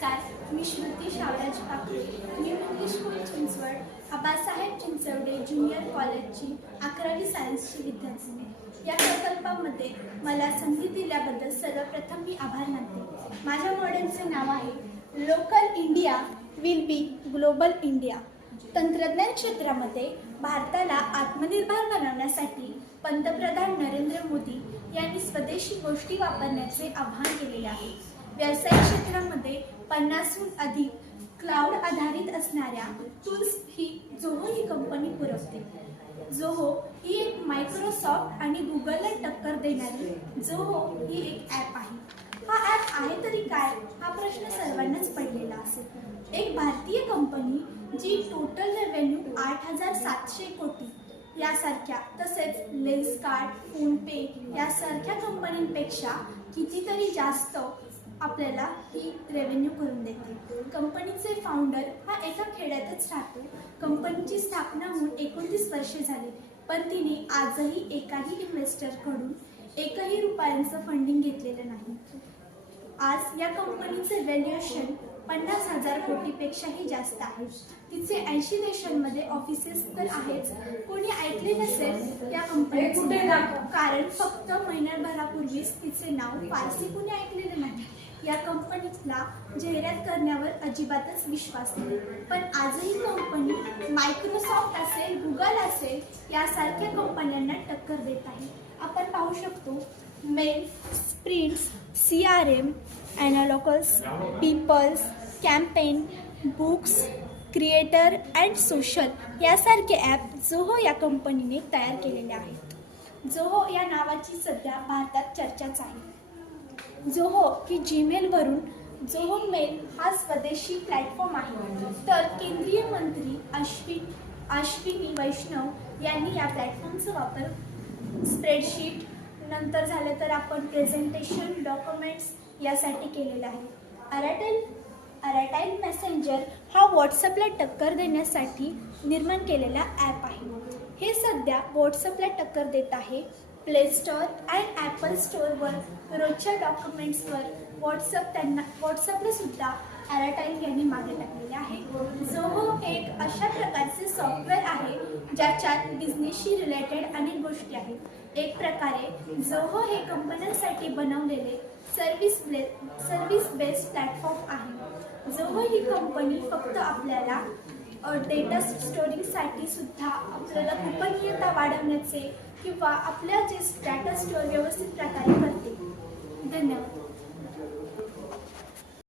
नमस्कार, मी Shruti Shavraj Pakle. New English school Chinchwad Abasaheb Chinchwade junior कॉलेजची 11वी सायन्सची विद्यार्थिनी. या प्रकल्पामध्ये मला संधी दिल्याबद्दल सर्वप्रथम मी आभार मानते. माझ्या मॉडेलचे नाव आहे local India will be global India. तंत्रज्ञान क्षेत्रामध्ये भारताला आत्मनिर्भर बनवण्यासाठी पंतप्रधान नरेंद्र मोदी यांनी स्वदेशी गोष्टी वापरण्याचे आवाहन केलेले आहे. व्यावसायिक क्षेत्रामध्ये 50हून अधिक क्लाउड आधारित असणाऱ्या टूल्स ही जोहो ही कंपनी पुरवते. जोहो ही एक मायक्रोसॉफ्ट आणि गुगलला टक्कर देणारी जोहो ही एक ॲप आहे. हा ॲप आहे तरी काय हा प्रश्न सर्वांनाच पडलेला असेल. एक भारतीय कंपनी जी टोटल रेव्हेन्यू 8,700 कोटी यासारख्या तसेच लेन्सकार्ट, फोनपे यासारख्या कंपन्यांपेक्षा कितीतरी जास्त आपल्याला ही रेव्हेन्यू करून देते. कंपनीचे फाउंडर हा एका खेड्यातच राहतो. कंपनीची स्थापना होऊन 29 वर्षे झाली, पण तिने आजही एकाही इन्व्हेस्टरकडून एकही रुपयांचं फंडिंग घेतलेलं नाही. आज या कंपनीचे व्हॅल्युएशन 50,000 कोटीपेक्षाही जास्त आहे. तिचे 80 देशांमध्ये ऑफिसेस तर आहेच. कोणी ऐकले नसेल या कंपनीचे, कारण फक्त महिन्याभरापूर्वीच तिचे नाव फारसे कोणी ऐकलेले नाही. या कंपनीला जाहिरात करण्यावर अजिबातच विश्वास नाही, पण आजही कंपनी मायक्रोसॉफ्ट असेल, गुगल असेल यासारख्या कंपन्यांना टक्कर देत आहे. आपण पाहू शकतो mail, sprints, CRM, analytics, peoples, campaign, books, creator and social यासारखे ॲप जोहो या कंपनीने तयार केलेले आहेत. जोहो या नावाची सध्या भारतात चर्चाच आहे. जोहो ही जीमेलवरून जोहो मेल हा स्वदेशी प्लॅटफॉर्म आहे. तर केंद्रीय मंत्री अश्विनी वैष्णव यांनी या प्लॅटफॉर्मचा वापर स्प्रेडशीट नंतर झालं तर आपण प्रेझेंटेशन, डॉक्युमेंट्स यासाठी केलेला आहे. अराटाईल मेसेंजर हा व्हॉट्सअपला टक्कर देण्यासाठी निर्माण केलेला ॲप आहे. हे सध्या व्हॉट्सअपला टक्कर देत आहे. प्ले स्टोअर अँड ॲपल स्टोअरवर रोजच्या डॉक्युमेंट्सवर व्हॉट्सअपला सुद्धा अराटाईल यांनी मागे टाकलेले आहे. जोहो एक अशा प्रकारचे सॉफ्टवेअर आहे ज्याच्यात बिझनेसशी रिलेटेड अनेक गोष्टी आहेत. एक प्रकारे जोहो हे कंपन्यांसाठी बनवलेले सर्व्हिस बेस्ड प्लॅटफॉर्म आहे. जोहो ही कंपनी फक्त आपल्याला डेटा स्टोरिंगसाठी सुद्धा आपल्याला गोपनीयता वाढवण्याचे किंवा आपल्या जे डाटा स्टोअर व्यवस्थित प्रकारे करते. धन्यवाद.